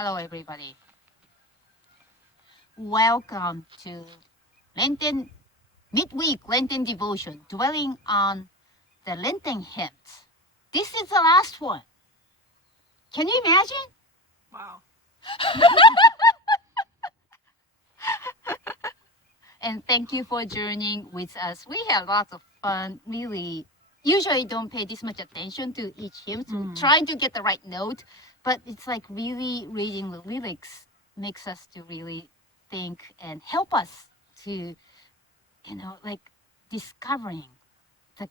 Hello, everybody. Welcome to Lenten Midweek Lenten Devotion, dwelling on the Lenten hymns. This is the last one. Can you imagine? Wow. And thank you for journeying with us. We had lots of fun. Really, usually don't pay this much attention to each hymn, so trying to get the right note. But it's like really reading the lyrics makes us to really think and help us to, like discovering the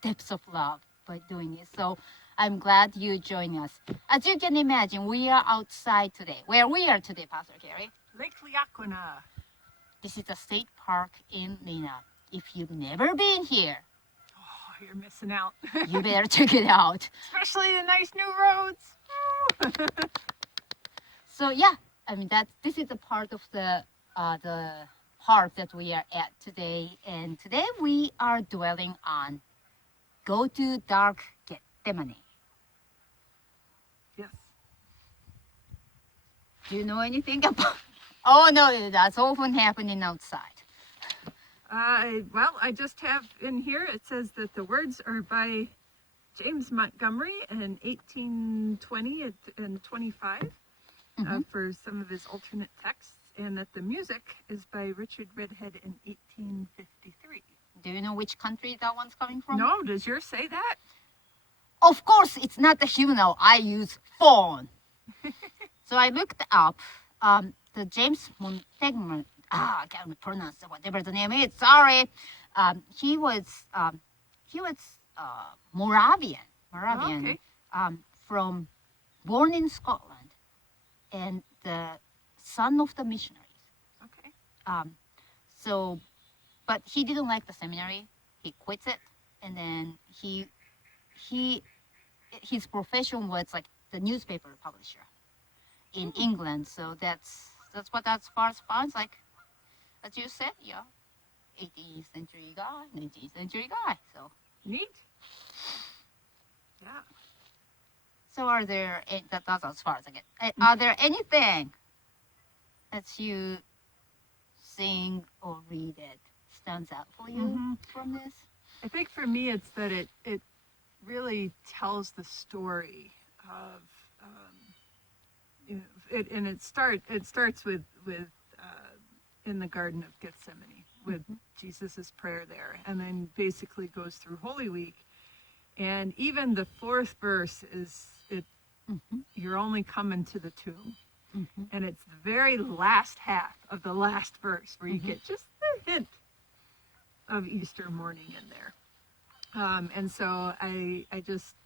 depths of love by doing it. So I'm glad you joined us. As you can imagine, we are outside today. Where we are today, Pastor Gary? Lake Liakona. This is a state park in Lena. If you've never been here, Oh, you're missing out. you better check it out. Especially the nice new roads. So yeah, I mean this is a part of the park that we are at today, and today we are dwelling on go to dark Gethsemane. Yes. Do you know anything about? Oh no, that's often happening outside. Well, I just have in here, it says that the words are by James Montgomery in 1820 and 25 for some of his alternate texts, and that the music is by Richard Redhead in 1853. Do you know which country that one's coming from? No, does yours say that? Of course, it's not the hymnal. I use phone. So I looked up the James Montgomery. I can't pronounce whatever the name is. Sorry. He was Moravian. Okay. From born in Scotland, and the son of the missionaries. Okay. So, but he didn't like the seminary. He quits it, and then his profession was like the newspaper publisher in England. So that's what as far as sounds like. As you said, yeah, 18th century guy, 19th century guy. So Neat. Yeah. So are there? That's as far as I get. Are there anything that you sing or read that stands out for you from this? I think for me, it's that it really tells the story of it starts with in the Garden of Gethsemane with Jesus's prayer there, and then basically goes through Holy Week, and even the fourth verse is it. You're only coming to the tomb, and it's the very last half of the last verse where you get just a hint of Easter morning in there. And so I just,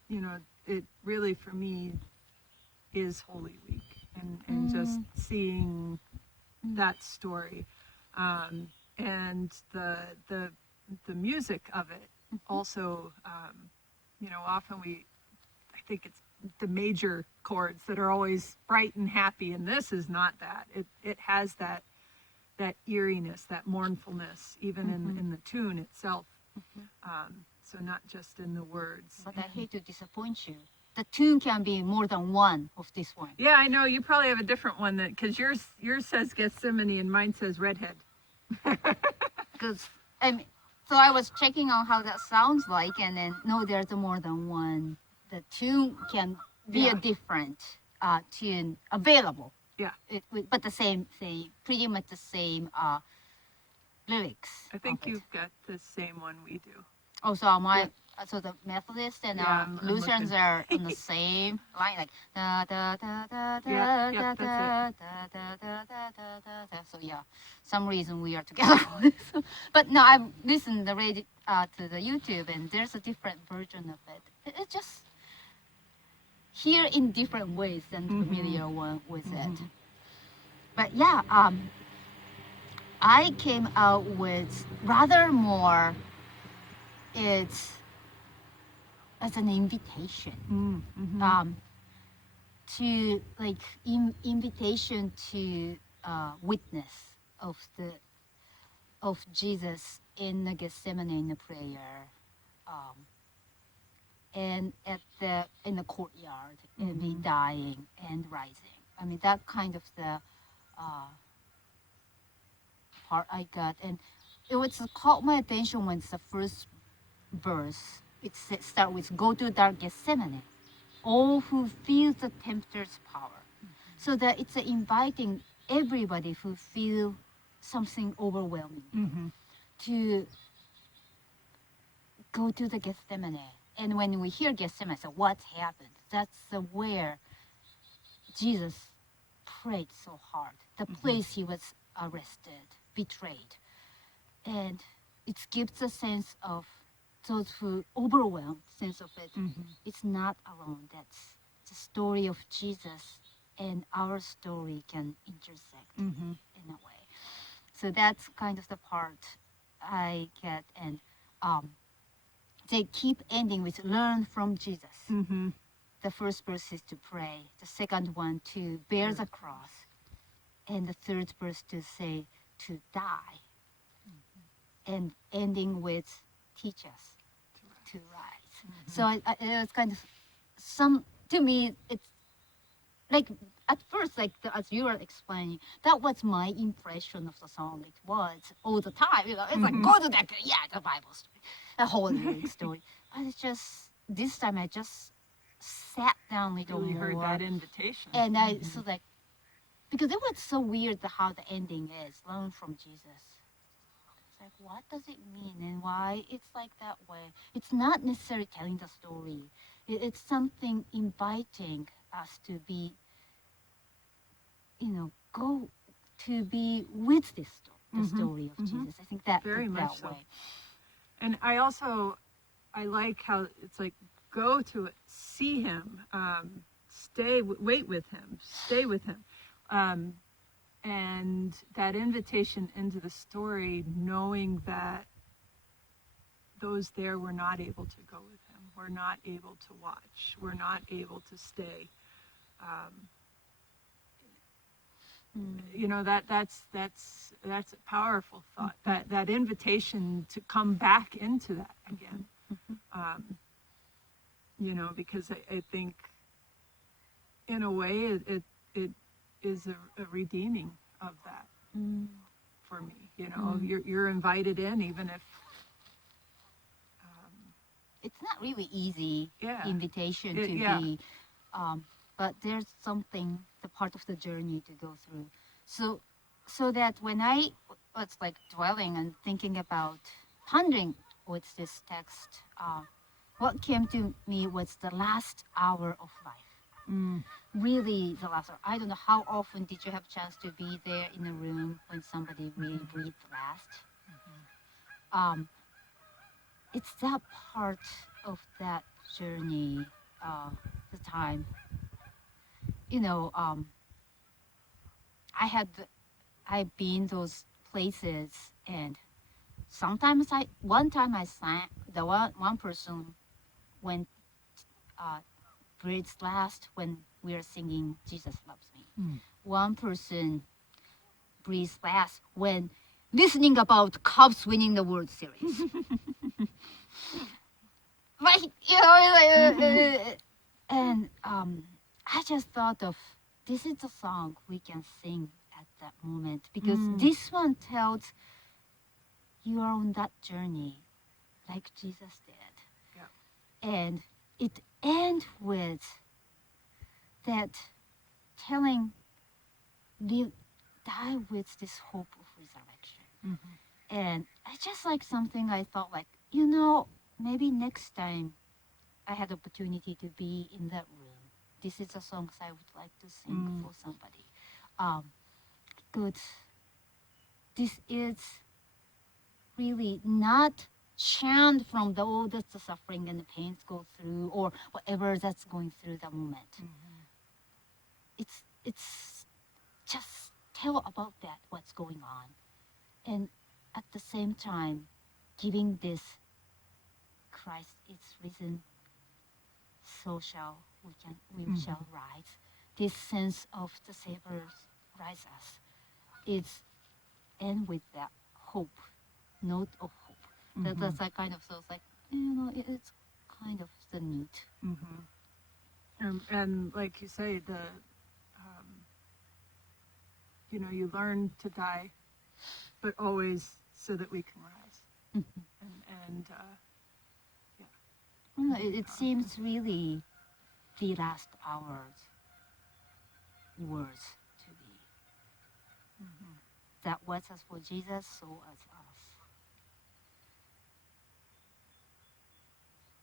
it really for me is Holy Week, and just seeing that story, and the music of it also, often I think it's the major chords that are always bright and happy, and this is not that. It has that eeriness, that mournfulness, even in the tune itself. So not just in the words. But I hate to disappoint you. The tune can be more than one of this one. Yeah, I know. You probably have a different one because yours says Gethsemane and mine says Redhead. Because so I was checking on how that sounds like, and then no, there's more than one. The tune can be a different tune available. Yeah. But the same, pretty much the same lyrics. I think you've got the same one we do. Oh, so am I? So the Methodists and I'm Lutherans looking. are on the same line, like da da da da da Yeah, da that's da da da da da da. So yeah, some reason we are together. But no, I've listened to the YouTube, and there's a different version of it. It's just hear in different ways than familiar one with it. But yeah, I came out with rather more. It's as an invitation to like invitation to witness of Jesus in the Gethsemane prayer, and in the courtyard, and be dying and rising. I mean, that kind of the part I got, and it was caught my attention when it's the first verse. It start with "Go to dark Gethsemane, all who feel the tempter's power," so that it's inviting everybody who feel something overwhelming to go to the Gethsemane. And when we hear Gethsemane, so what happened? That's where Jesus prayed so hard. The place he was arrested, betrayed. And it gives a sense of those who overwhelmed sense of it. It's not alone. That's the story of Jesus, and our story can intersect in a way. So that's kind of the part I get. And they keep ending with "learn from Jesus." The first verse is to pray. The second one to bear the cross. And the third verse to say to die. And ending with teach us to rise. So it was kind of to me, it's like at first, like as you were explaining, that was my impression of the song. It was all the time, it's like, go to that, the Bible story, the Holy story. But it's just, this time I just sat down a little Really more. heard that invitation. And I, so like, because it was so weird how the ending is, learn from Jesus. It's like, what does it mean and why it's like that way? It's not necessarily telling the story. It's something inviting us to be, go to be with this story, the story of Jesus. I think that Very much that so. way. And I like how it's like, go to it, see him, wait with him, stay with him. And that invitation into the story, knowing that those there were not able to go with him, were not able to watch, were not able to stay. That's a powerful thought. That invitation to come back into that again. Because I think, in a way, it is a redeeming of that for me. You're invited in, even if it's not really easy Yeah. invitation to Yeah. be, but there's something, the part of the journey to go through. So that when I was like dwelling and thinking about, pondering with this text, what came to me was the last hour of life. Really, the last hour. I don't know how often did you have chance to be there in a room when somebody really breathed last. It's that part of that journey, the time. I've been those places, and sometimes one time I sang, the one person went, breathes last when we are singing "Jesus Loves Me." One person breathes last when listening about Cubs winning the World Series. And I just thought of, this is a song we can sing at that moment, because this one tells you are on that journey like Jesus did. Yeah. And it ends with that telling, die with this hope of resurrection. And I just like something I thought like, maybe next time I had opportunity to be in that room, this is a song I would like to sing for somebody. Good. This is really not chant from all the suffering and the pains go through, or whatever that's going through the moment. It's just tell about that, what's going on, and at the same time giving this Christ is risen, so shall we shall rise. This sense of the Savior rise us. It's end with that hope, note of hope. That's like kind of, so it's like, it's kind of the neat. And like you say, you learn to die, but always so that we can rise. And It seems really the last hours words to be. That was us for Jesus, so as us.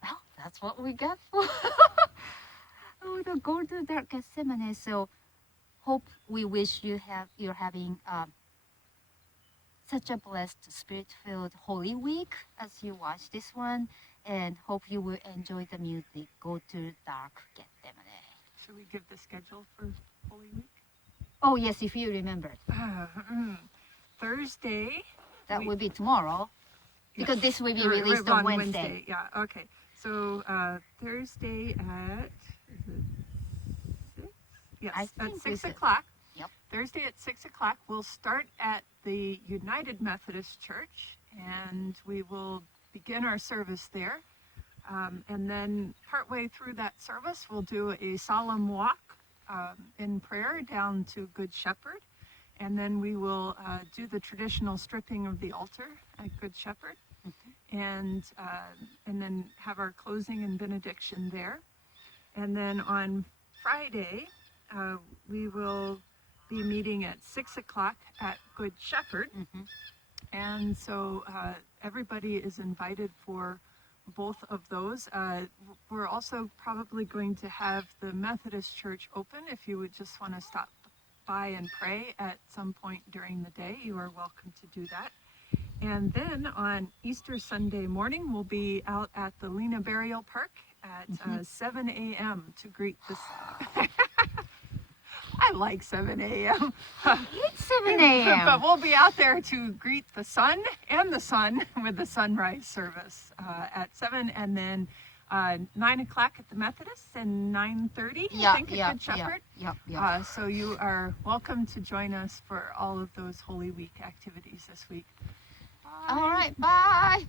Well, that's what we got for the Golden Dark Gethsemane. So hope we wish you're having such a blessed, spirit-filled Holy Week as you watch this one, and hope you will enjoy the music. Go to Dark Gethsemane. should we give the schedule for Holy Week? Oh yes, if you remember. Thursday. That will be tomorrow, because this will be released on Wednesday. Yeah, okay. So Thursday at, is it 6? Yes, I at think 6 o'clock. Yep. Thursday at 6 o'clock. We'll start at the United Methodist Church, and we will begin our service there. And then partway through that service, we'll do a solemn walk in prayer down to Good Shepherd. And then we will do the traditional stripping of the altar at Good Shepherd, and then have our closing and benediction there. And then on Friday, we will be meeting at 6 o'clock at Good Shepherd. And so everybody is invited for both of those. We're also probably going to have the Methodist Church open. If you would just want to stop by and pray at some point during the day, you are welcome to do that. And then on Easter Sunday morning, we'll be out at the Lena Burial Park at 7 a.m. to greet this. I like 7 a.m. It's 7 a.m. But we'll be out there to greet the sun and the sun with the sunrise service at 7, and then 9 o'clock at the Methodists and 9:30, I think, at Good Shepherd. So you are welcome to join us for all of those Holy Week activities this week. Bye. All right, bye.